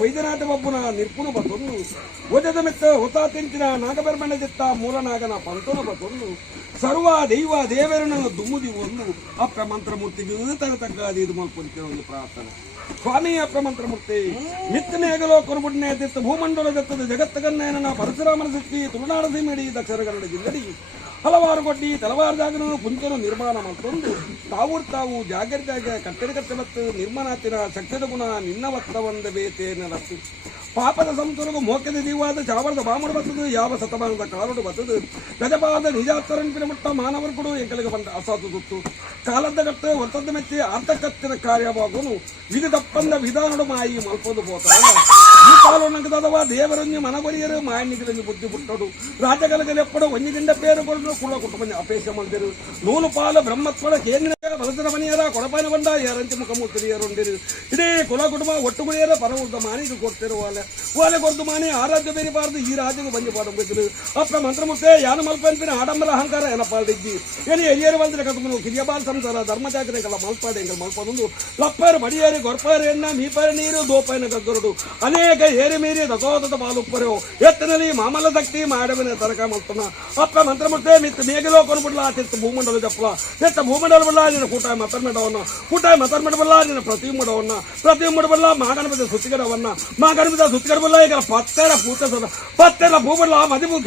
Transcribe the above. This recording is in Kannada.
ವೈದ್ಯನಾಥಬಬ್ಬನ ನಿರ್ಪುಣ ಬತೊಂದು ಒಜದ ಮೆತ್ತ ಹೊಸ ತೆಂಚಿನ ನಾಗಬೆರ್ಮಣ್ಣದಿತ್ತ ಮೂಲನಾಗನ ಪಂತನ ಬತೊಂದು ಸರ್ವ ದೈವ ದೇವರನ್ನು ದುಮ್ಮುದಿ ಒಂದು ಅಪ್ಪ ಮಂತ್ರಮೂರ್ತಿಗೂ ತರತಕ್ಕಾದ ಇದು ಮಲ್ಪೊಂದಿನ ಒಂದು ಪ್ರಾರ್ಥನೆ. ಸ್ವಾಮಿ ಅಪ್ಪ ಮಂತ್ರಮೂರ್ತಿ ಮಿತ್ತನೇಗಲೋ ಕೊರಬುಡ್ನೆ ದಿತ್ತ ಭೂಮಂಡಲದತ್ತದ ಜಗತ್ತಗನ್ನಯನ ಪರಶುರಾಮನ ಸಿಕ್ಕಿ ತುಳುನಾಡ ಸೀಮೆಡಿ ದಕ್ಷಿಣ ಕನ್ನಡ ಜಿಲ್ಲೆಡಿ ಹಲವಾರು ಕೊಡ್ಡಿ ತಲವಾರು ಜಾಗನು ಪುಂಚನು ನಿರ್ಮಾಣ ಮಾಡ್ಕೊಂಡು ತಾವು ಜಾಗರ ಜಾಗ ಕಟ್ಟೆ ಬತ್ತು ನಿರ್ಮಾಣಾತಿನ ಶಕ್ತಿದ ಗುಣ ನಿನ್ನವತ್ತ ಒಂದ ಬೇತೇನ ರತ್ತು ಪಾಪದ ಸಂತುರಗು ಮೋಕ್ಯದ ದೀವಾದ ಚಾವರದ ಬಾಮುಡು ಬತ್ತದು ಯಾವ ಶತಮಾನದ ಕಾಲುಡು ಬತ್ತದು ಗಜಪಾದ ನಿಜಾತ್ತರಂಪಿನ ಮುಟ್ಟ ಮಾನವರು ಕೊಡು ಎಂಕಲಿಗೆ ಬಂದ ಅಸಾಧು ಸುತ್ತು ಕಾಲದ ಕಟ್ಟು ಹೊರತದ ಮೆಚ್ಚಿ ಅರ್ಥಕತ್ತಿನ ಕಾರ್ಯವಾಗುನು ವಿಧಿ ತಪ್ಪಂದ ವಿಧಾನಡು ಮಾಯಿ ಮಲ್ಪೋದು ಹೋತಾಗ ಈ ಕಾಲು ನಗದವ ದೇವರನ್ನು ಮನಗೊರಿಯರು ಮಾಯನಿಗೆ ಬುದ್ಧಿ ಬಿಟ್ಟಡು ರಾಜಗಲಗಲೆಪ್ಪಡು ಒಂಜಿಗಿಂಡ ಪೇರುಗಳು ಕುಳ ಕುಟುಂಬ ಅಪೇಕ್ಷೆ ಮಾಡಿದರು ನೂಲು ಪಾಲು ಬ್ರಹ್ಮತ್ವದ ಕೇಂದ್ರ ಬಲಸರ ಮನೆಯರ ಕೊಡಪಾನ ಬಂದ ಯಾರಂತಿ ಮುಖಮೂರ್ತಿಯರುಂಡಿರು ಇಡೀ ಕುಲ ಕುಟುಂಬ ಒಟ್ಟುಗುಳಿಯರ ಪರವುದ್ದ ಮಾನಿಗೆ ಕೊಡ್ತಿರುವ ಓಲೆ ಕೊರ್ದು ಮಾನಿ ಆರಾಧ್ಯ ಬೇರಿಬಾರದು ಈ ರಾಜ್ಯಕ್ಕೆ ಬಂದು ಪಾಡಂಬಿದ್ರು ಅಪ್ಪ ಮಂತ್ರಮೂರ್ತಿ ಯಾನ ಮಲ್ಪಂಪಿನ ಆಡಂಬರ ಅಹಂಕಾರ ಏನಪ್ಪಾಡಿದ್ದಿ ಏನು ಎರಿಯರು ಬಂದ್ರೆ ಕಥಮನು ಕಿರಿಯಬಾಲ್ ಸಂಸಾರ ಧರ್ಮಚಾಕರೆಗಳ ಮಲ್ಪಾಡೆ ಎಂಗಳ ಮಲ್ಪದೊಂದು ಲಪ್ಪರು ಬಡಿಯೇರಿ ಗೊರ್ಪಾರಿ ಎಣ್ಣ ಮೀಪಾರಿ ನೀರು ದೋಪಾಯನ ಗದ್ದರುಡು ಅನೇಕ ಏರಿ ಮೀರಿ ದಸೋದದ ಬಾಲುಪ್ಪರು ಎತ್ತನಲ್ಲಿ ಮಾಮಲ ದಕ್ತಿ ಮಾಡವನ ತರಕ ಮಲ್ಪನ ಅಪ್ಪ ಮಂತ್ರಮೂರ್ತಿ ಮಿತ್ತು ಮೇಗಲೋ ಕೊನ್ಬಿಡ್ಲ ತಿತ್ತು ಭೂಮಂಡಲ ಜಪ್ಪಲ ಎತ್ತ ಭೂಮಂಡಲ ಬಿಡ್ಲ ನಿನ್ನ ಕೂಟಾಯ ಮತರ್ಮೆಡವನ್ನ ಕೂಟಾಯ ಮತರ್ಮೆಡಬಲ್ಲ ನಿನ್ನ ಪ್ರತಿಮುಡವನ್ನ ಪ್ರತಿಮುಡಬಲ್ಲ ಮಾಗಣಪದ ಸುತ್ತಿಗಡವನ್ನ ಮಾಗಣಪದ ಸುತ್ತಿಗಡಬಲ್ಲ ಈಗ ಪತ್ತೆರ ಭೂತ ಪತ್ತೆರ ಭೂಮಂಡಲ ಮದಿಮು